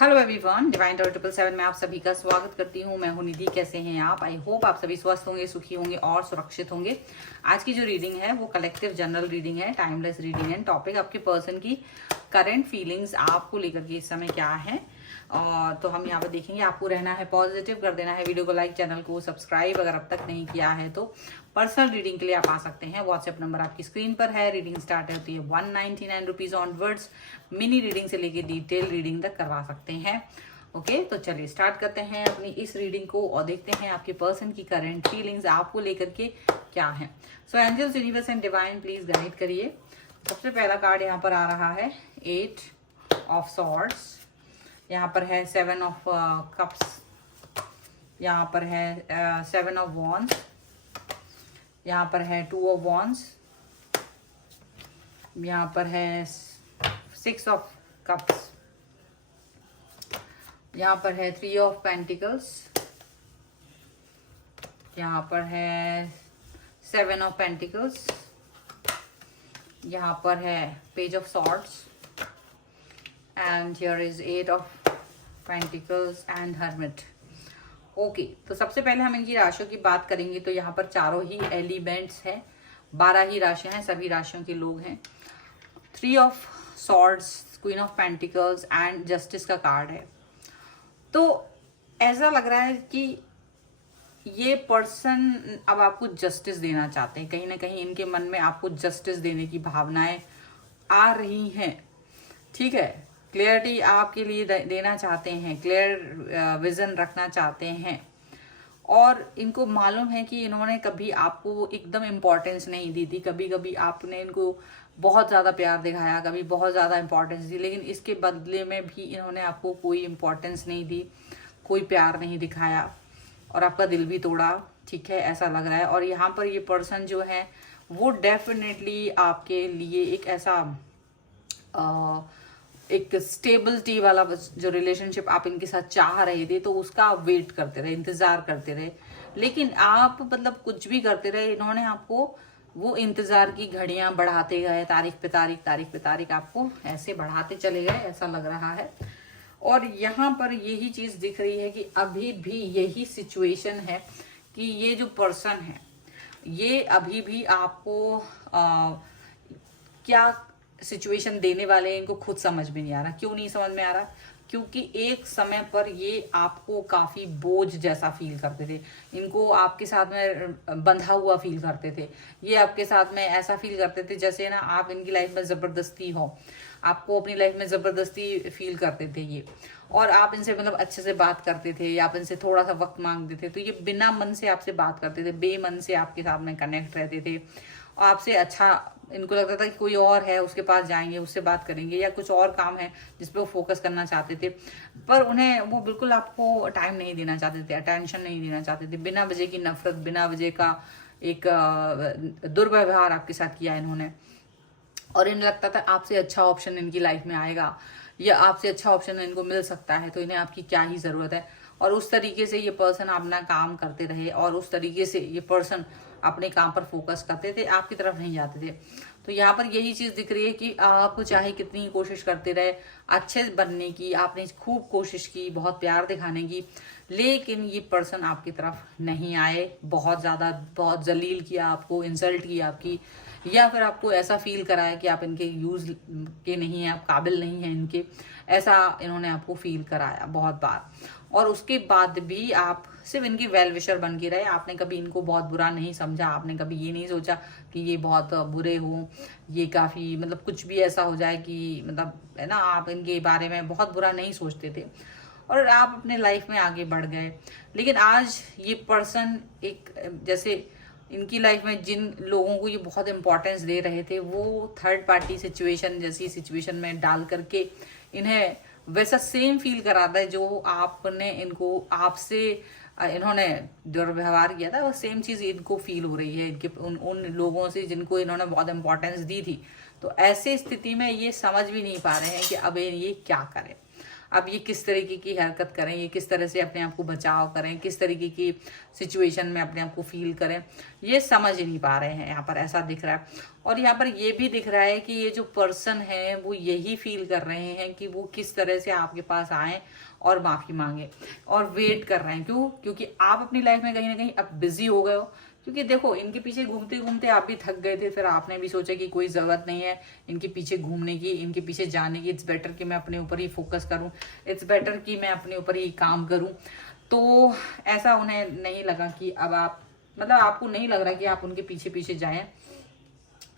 Hello everyone, divine टारot 777 में आप सभी का स्वागत करती हूँ। मैं हूँ निधि। कैसे हैं आप? आई होप आप सभी स्वस्थ होंगे, सुखी होंगे और सुरक्षित होंगे। आज की जो रीडिंग है वो कलेक्टिव जनरल रीडिंग है, टाइमलेस रीडिंग है। टॉपिक आपके पर्सन की करंट फीलिंग्स आपको लेकर के इस समय क्या है, और तो हम यहाँ पर देखेंगे। आपको रहना है पॉजिटिव, कर देना है वीडियो को लाइक, चैनल को सब्सक्राइब अगर अब तक नहीं किया है तो। पर्सनल रीडिंग के लिए आप आ सकते हैं। व्हाट्सएप नंबर आपकी स्क्रीन पर है। रीडिंग स्टार्ट होती है 199 रुपीज ऑनवर्ड्स। मिनी रीडिंग से लेके डिटेल रीडिंग तक करवा सकते हैं। ओके, तो चलिए स्टार्ट करते हैं अपनी इस रीडिंग को और देखते हैं आपके पर्सन की करंट फीलिंग्स आपको लेकर के क्या है। So angels, universe and divine please guide करिए। सबसे पहला कार्ड यहाँ पर आ रहा है 8 ऑफ सॉर्ड्स। यहाँ पर है 7 ऑफ कप्स। यहाँ पर है 7 ऑफ वॉन्ड्स। यहाँ पर है 2 ऑफ वॉन्ड्स। यहाँ पर है 6 ऑफ कप्स। यहाँ पर है 3 ऑफ पेंटिकल्स। यहाँ पर है 7 ऑफ पेंटिकल्स। यहाँ पर है page of swords and here is 8 of pentacles and hermit. Okay, तो सबसे पहले हम इनकी राशियों की बात करेंगे। तो यहाँ पर चारों ही एलिमेंट्स हैं, 12 ही राशियां हैं, सभी राशियों के लोग हैं। 3 of swords, queen of pentacles and justice का कार्ड है। तो ऐसा लग रहा है कि ये पर्सन अब आपको जस्टिस देना चाहते हैं। कहीं ना कहीं इनके मन में आपको जस्टिस देने की भावनाएं आ रही हैं। ठीक है, क्लियरिटी आपके लिए देना चाहते हैं, क्लियर विजन रखना चाहते हैं। और इनको मालूम है कि इन्होंने कभी आपको एकदम इम्पोर्टेंस नहीं दी थी। कभी कभी आपने इनको बहुत ज़्यादा प्यार दिखाया, कभी बहुत ज़्यादा इम्पोर्टेंस दी, लेकिन इसके बदले में भी इन्होंने आपको कोई इम्पोर्टेंस नहीं दी, कोई प्यार नहीं दिखाया और आपका दिल भी तोड़ा। ठीक है, ऐसा लग रहा है। और यहाँ पर ये पर्सन जो है वो डेफिनेटली आपके लिए एक ऐसा एक स्टेबिलिटी वाला जो रिलेशनशिप आप इनके साथ चाह रहे थे, तो उसका आप वेट करते रहे, इंतजार करते रहे। लेकिन आप मतलब कुछ भी करते रहे, इन्होंने आपको वो इंतजार की घड़ियां बढ़ाते गए, तारीख पे तारीख, तारीख पे तारीख आपको ऐसे बढ़ाते चले गए, ऐसा लग रहा है। और यहाँ पर यही चीज दिख रही है कि अभी भी यही सिचुएशन है कि ये जो पर्सन है ये अभी भी आपको क्या सिचुएशन देने वाले हैं, इनको खुद समझ में नहीं आ रहा। क्यों नहीं समझ में आ रहा? क्योंकि एक समय पर ये आपको काफी बोझ जैसा फील करते थे। इनको आपके साथ में बंधा हुआ फील करते थे। ये आपके साथ में ऐसा फील करते थे जैसे ना आप इनकी लाइफ में जबरदस्ती हो, आपको अपनी लाइफ में जबरदस्ती फील करते थे ये। और आप इनसे मतलब अच्छे से बात करते थे या आप इनसे थोड़ा सा वक्त मांगते थे, तो ये बिना मन से आपसे बात करते थे, बेमन से आपके साथ में कनेक्ट रहते थे। और आपसे अच्छा इनको लगता था कि कोई और है, उसके पास जाएंगे, उससे बात करेंगे, या कुछ और काम है जिस पे वो फोकस करना चाहते थे। पर उन्हें वो बिल्कुल आपको टाइम नहीं देना चाहते थे, अटेंशन नहीं देना चाहते थे। बिना वजह की नफरत, बिना वजह का एक दुर्व्यवहार आपके साथ किया इन्होंने। और इन्हें लगता था आपसे अच्छा ऑप्शन इनकी लाइफ में आएगा या आपसे अच्छा ऑप्शन इनको मिल सकता है, तो इन्हें आपकी क्या ही जरूरत है। और उस तरीके से ये पर्सन अपना काम करते रहे और उस तरीके से ये पर्सन अपने काम पर फोकस करते थे, आपकी तरफ नहीं जाते थे। तो यहाँ पर यही चीज दिख रही है कि आप चाहे कितनी कोशिश करते रहे अच्छे बनने की, आपने खूब कोशिश की बहुत प्यार दिखाने की, लेकिन ये पर्सन आपकी तरफ नहीं आए। बहुत ज्यादा, बहुत जलील किया आपको, इंसल्ट किया आपकी, या फिर आपको ऐसा फील कराया कि आप इनके यूज के नहीं हैं, आप काबिल नहीं हैं इनके, ऐसा इन्होंने आपको फील कराया बहुत बार। और उसके बाद भी आप सिर्फ इनकी वेल विशर बन के रहे। आपने कभी इनको बहुत बुरा नहीं समझा, आपने कभी ये नहीं सोचा कि ये बहुत बुरे हों, ये काफी मतलब कुछ भी ऐसा हो जाए कि मतलब है ना, आप इनके बारे में बहुत बुरा नहीं सोचते थे और आप अपने लाइफ में आगे बढ़ गए। लेकिन आज ये पर्सन एक जैसे इनकी लाइफ में जिन लोगों को ये बहुत इंपॉर्टेंस दे रहे थे, वो थर्ड पार्टी सिचुएशन जैसी सिचुएशन में डाल करके इन्हें वैसा सेम फील कराता है जो आपने इनको आपसे इन्होंने दुर्व्यवहार किया था, वो सेम चीज इनको फील हो रही है इनके उन लोगों से जिनको इन्होंने बहुत इंपॉर्टेंस दी थी। तो ऐसे स्थिति में ये समझ भी नहीं पा रहे हैं कि अब ये क्या करें। अब ये किस तरीके की हरकत करें, ये किस तरह से अपने आप को बचाव करें, किस तरीके की सिचुएशन में अपने आप को फील करें, ये समझ ही नहीं पा रहे हैं। यहाँ पर ऐसा दिख रहा है। और यहाँ पर ये भी दिख रहा है कि ये जो पर्सन है वो यही फील कर रहे हैं कि वो किस तरह से आपके पास आए और माफी मांगे, और वेट कर रहे हैं। क्यों? क्योंकि आप अपनी लाइफ में कहीं ना कहीं अब बिजी हो गए हो। क्योंकि देखो, इनके पीछे घूमते घूमते आप भी थक गए थे, फिर आपने भी सोचा कि कोई जरूरत नहीं है इनके पीछे घूमने की, इनके पीछे जाने की। इट्स बेटर कि मैं अपने ऊपर ही फोकस करूं, इट्स बेटर कि मैं अपने ऊपर ही काम करूं। तो ऐसा उन्हें नहीं लगा कि अब आप, मतलब आपको नहीं लग रहा कि आप उनके पीछे पीछे जाएं।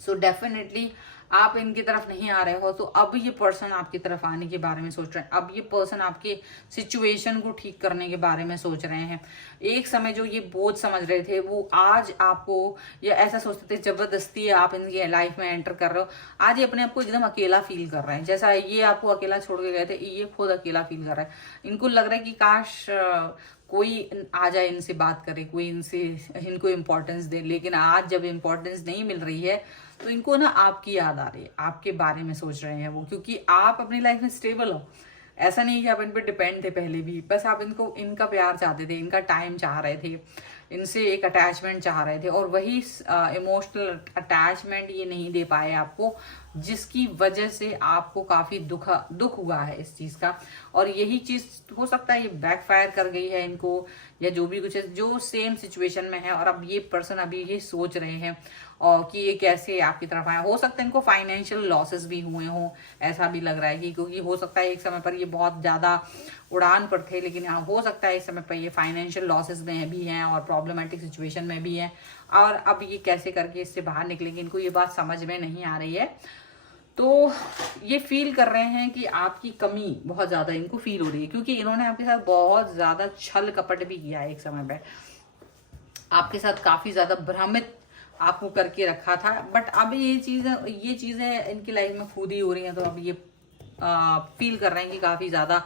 सो डेफिनेटली आप इनकी तरफ नहीं आ रहे हो, तो अब ये पर्सन आपकी तरफ आने के बारे में सोच रहे हैं। अब ये पर्सन आपके सिचुएशन को ठीक करने के बारे में सोच रहे हैं। एक समय जो ये बोझ समझ रहे थे, वो आज आपको, या ऐसा सोचते थे जबरदस्ती आप इनकी लाइफ में एंटर कर रहे हो, आज ये अपने आप को एकदम अकेला फील कर रहे हैं। जैसा ये आपको अकेला छोड़ के गए थे, ये खुद अकेला फील कर रहा है। इनको लग रहा है कि काश कोई आ जाए, इनसे बात करे, कोई इनको इम्पोर्टेंस दे। लेकिन आज जब इम्पोर्टेंस नहीं मिल रही है, तो इनको ना आपकी याद आ रही है, आपके बारे में सोच रहे हैं वो। क्योंकि आप अपनी लाइफ में स्टेबल हो, ऐसा नहीं कि आप इन पे डिपेंड थे पहले भी, बस आप इनका प्यार चाहते थे, इनका टाइम चाह रहे थे, इनसे एक अटैचमेंट चाह रहे थे। और वही इमोशनल अटैचमेंट ये नहीं दे पाए आपको, जिसकी वजह से आपको काफी दुख हुआ है इस चीज का। और यही चीज हो सकता है ये बैकफायर कर गई है इनको, या जो भी कुछ है, जो सेम सिचुएशन में है। और अब ये पर्सन अभी ये सोच रहे हैं और कि ये कैसे आपकी तरफ आया। हो सकता है इनको फाइनेंशियल लॉसेस भी हुए हों, ऐसा भी लग रहा है कि, क्योंकि हो सकता है एक समय पर ये बहुत ज्यादा उड़ान पर थे, लेकिन हाँ हो सकता है इस समय पर ये फाइनेंशियल लॉसेस में भी हैं और प्रॉब्लमेटिक सिचुएशन में भी हैं। और अब ये कैसे करके इससे बाहर निकलेंगे, इनको ये बात समझ में नहीं आ रही है। तो ये फील कर रहे हैं कि आपकी कमी बहुत ज्यादा इनको फील हो रही है, क्योंकि इन्होंने आपके साथ बहुत ज्यादा छल कपट भी किया है एक समय पे, आपके साथ काफी ज्यादा भ्रमित आपको करके रखा था। बट अब ये चीजें इनकी लाइफ में खुद ही हो रही हैं, तो अब ये फील कर रहे हैं कि काफी ज्यादा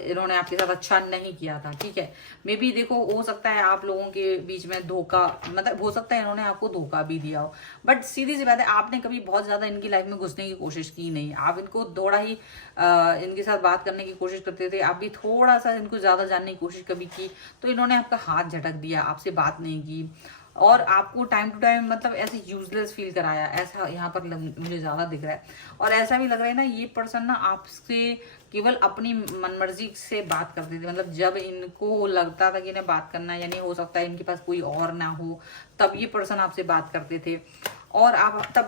इन्होंने आपके साथ अच्छा नहीं किया था। ठीक है, मे बी देखो, हो सकता है आप लोगों के बीच में धोखा, मतलब हो सकता है इन्होंने आपको धोखा भी दिया हो। बट सीधी सी बात है, आपने कभी बहुत ज्यादा इनकी लाइफ में घुसने की कोशिश की नहीं। आप इनको थोड़ा ही इनके साथ बात करने की कोशिश करते थे, आप भी थोड़ा सा इनको ज्यादा जानने की कोशिश कभी की, तो इन्होंने आपका हाथ झटक दिया, आपसे बात नहीं की, और आपको टाइम टू टाइम मतलब ऐसे यूजलेस फील कराया। ऐसा यहाँ पर मुझे ज्यादा दिख रहा है। और ऐसा भी लग रहा है ना, ये पर्सन ना आपसे केवल अपनी मनमर्जी से बात करते थे। मतलब जब इनको लगता था कि इन्हें बात करना, यानी हो सकता है इनके पास कोई और ना हो, तब ये पर्सन आपसे बात करते थे। और आप तब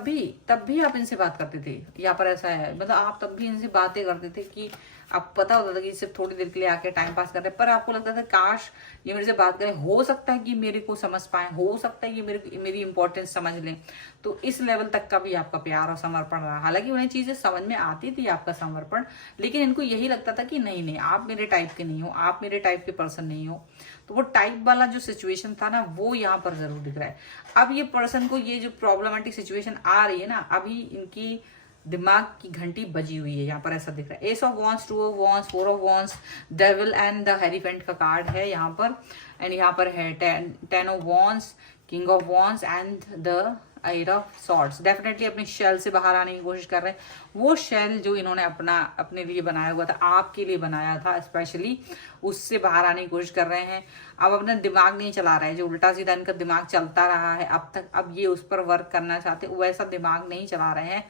भी आप इनसे बात करते थे। यहाँ पर ऐसा है, मतलब आप तब भी इनसे बातें करते थे कि आपको पता होता था कि सिर्फ थोड़ी देर के लिए आके टाइम पास कर रहे हैं, पर आपको लगता था काश ये मेरे से बात करें, हो सकता है कि मेरे को समझ पाए, हो सकता है ये मेरी इंपॉर्टेंस समझ लें। तो इस लेवल तक का भी आपका प्यार और समर्पण रहा। हालांकि उन्हें चीजें समझ में आती थी, आपका समर्पण, लेकिन इनको यही लगता था कि नहीं नहीं, आप मेरे टाइप के नहीं हो, आप मेरे टाइप के पर्सन नहीं हो। तो वो टाइप वाला जो सिचुएशन था ना, वो यहाँ पर जरूर दिख रहा है। अब ये पर्सन को ये जो प्रॉब्लमेटिक सिचुएशन आ रही है ना, अभी इनकी दिमाग की घंटी बजी हुई है। यहाँ पर ऐसा दिख रहा है। Ace of wands, two of wands, four of wands, devil and the hierophant का कार्ड है यहाँ पर। एंड यहाँ पर है ten of wands, king of wands and the eight of swords. Definitely अपनी शेल से बाहर आने की कोशिश कर रहे हैं। वो शेल जो इन्होंने अपने लिए बनाया हुआ था, आपके लिए बनाया था स्पेशली, उससे बाहर आने की कोशिश कर रहे हैं। अब अपना दिमाग नहीं चला रहे हैं, जो उल्टा सीधा इनका दिमाग चलता रहा है अब तक, अब ये उस पर वर्क करना चाहते, वैसा दिमाग नहीं चला रहे हैं।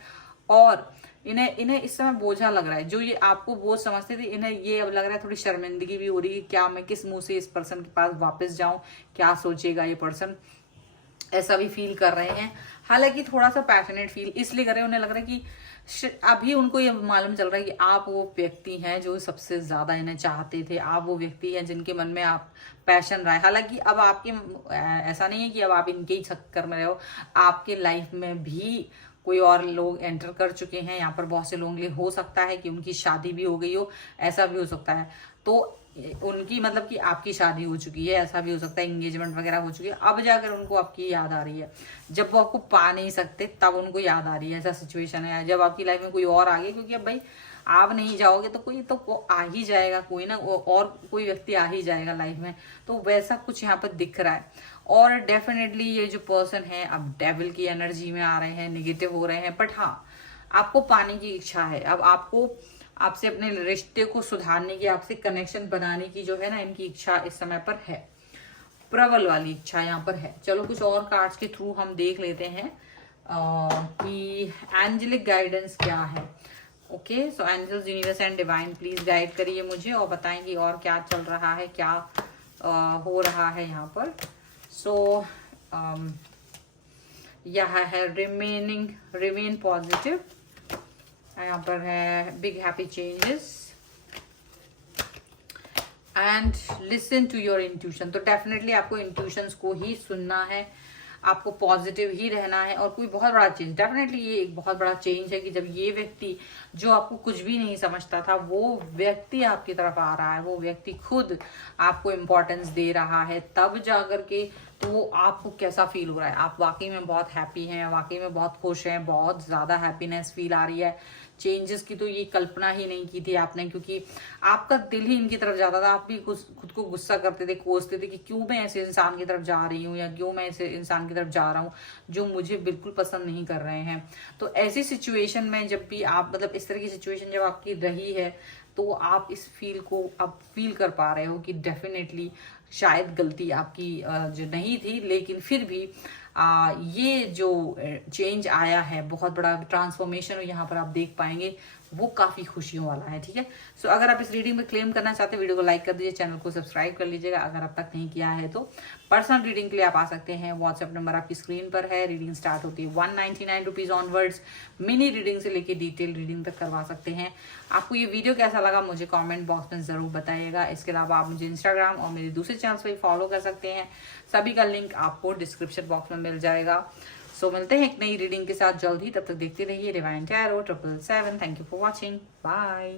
और इन्हें इस समय बोझा लग रहा है। जो ये आपको बोझ समझते थे, इन्हें ये अब लग रहा है, थोड़ी शर्मिंदगी भी हो रही है। क्या मैं किस मुंह से इस पर्सन के पास वापस जाऊं, क्या सोचेगा ये पर्सन, ऐसा भी फील कर रहे हैं। हालांकि थोड़ा सा पैशनेट फील इसलिए कर रहे हैं, उन्हें लग रहा है कि अभी उनको ये मालूम चल रहा है कि आप वो व्यक्ति हैं जो सबसे ज्यादा इन्हें चाहते थे। आप वो व्यक्ति हैं जिनके मन में आप पैशन रहा है। हालांकि अब आपके ऐसा नहीं है कि अब आप इनके ही चक्कर में रहे हो, आपके लाइफ में भी कोई और लोग एंटर कर चुके हैं। यहाँ पर बहुत से लोगों के लिए हो सकता है कि उनकी शादी भी हो गई हो, ऐसा भी हो सकता है। तो उनकी मतलब कि आपकी शादी हो चुकी है, ऐसा भी हो सकता है, एंगेजमेंट वगैरह हो चुकी है। अब जाकर उनको आपकी याद आ रही है। जब वो आपको पा नहीं सकते तब उनको याद आ रही है, ऐसा सिचुएशन है। जब आपकी लाइफ में कोई और आ गया, क्योंकि अब भाई आप नहीं जाओगे तो कोई तो आ ही जाएगा, कोई ना और कोई व्यक्ति आ ही जाएगा लाइफ में। तो वैसा कुछ यहाँ पर दिख रहा है। और डेफिनेटली ये जो पर्सन है अब डेविल की एनर्जी में आ रहे हैं, निगेटिव हो रहे हैं। बट हाँ, आपको पाने की इच्छा है। अब आपको आपसे अपने रिश्ते को सुधारने की, आपसे कनेक्शन बनाने की जो है ना इनकी इच्छा इस समय पर है, प्रबल वाली इच्छा यहाँ पर है। चलो कुछ और कार्ड्स के थ्रू हम देख लेते हैं कि एंजेलिक गाइडेंस क्या है। Okay, so angels, universe and divine please guide करिए मुझे और बताएं कि और क्या चल रहा है, क्या हो रहा है यहाँ पर। सो यह है रिमेन पॉजिटिव, यहाँ पर है big happy changes and listen to your intuition. तो डेफिनेटली आपको इंट्यूशंस को ही सुनना है, आपको पॉजिटिव ही रहना है। और कोई बहुत बड़ा चेंज, डेफिनेटली ये एक बहुत बड़ा चेंज है कि जब ये व्यक्ति जो आपको कुछ भी नहीं समझता था वो व्यक्ति आपकी तरफ आ रहा है, वो व्यक्ति खुद आपको इम्पोर्टेंस दे रहा है, तब जा करके तो आपको कैसा फील हो रहा है? आप वाकई में बहुत हैप्पी हैं, वाकई में बहुत खुश हैं, बहुत ज़्यादा हैप्पीनेस फील आ रही है। चेंजेस की तो ये कल्पना ही नहीं की थी आपने, क्योंकि आपका दिल ही इनकी तरफ जाता था। आप भी खुद को गुस्सा करते थे, कोसते थे कि क्यों मैं ऐसे इंसान की तरफ जा रही हूँ या क्यों मैं ऐसे इंसान की तरफ जा रहा हूँ जो मुझे बिल्कुल पसंद नहीं कर रहे हैं। तो ऐसी सिचुएशन में जब भी आप, मतलब इस तरह की सिचुएशन जब आपकी रही है, तो आप इस फील को अब फील कर पा रहे हो कि डेफिनेटली शायद गलती आपकी जो नहीं थी, लेकिन फिर भी ये जो चेंज आया है, बहुत बड़ा ट्रांसफॉर्मेशन यहाँ पर आप देख पाएंगे, वो काफ़ी खुशियों वाला है। ठीक है, सो अगर आप इस रीडिंग में क्लेम करना चाहते हैं, वीडियो को लाइक कर दीजिए, चैनल को सब्सक्राइब कर लीजिएगा अगर अब तक नहीं किया है तो। पर्सनल रीडिंग के लिए आप आ सकते हैं, व्हाट्सएप नंबर आपकी स्क्रीन पर है। रीडिंग स्टार्ट होती है 199 रुपीज़ ऑनवर्ड्स। मिनी रीडिंग से लेके डिटेल रीडिंग तक करवा सकते हैं। आपको ये वीडियो कैसा लगा मुझे कॉमेंट बॉक्स में ज़रूर बताइएगा। इसके अलावा आप मुझे इंस्टाग्राम और मेरे दूसरे चैनल्स पर फॉलो कर सकते हैं, सभी का लिंक आपको डिस्क्रिप्शन बॉक्स में मिल जाएगा। सो मिलते हैं एक नई रीडिंग के साथ जल्द ही, तब तक देखते रहिए divine tarot 777। Thank you for watching, bye.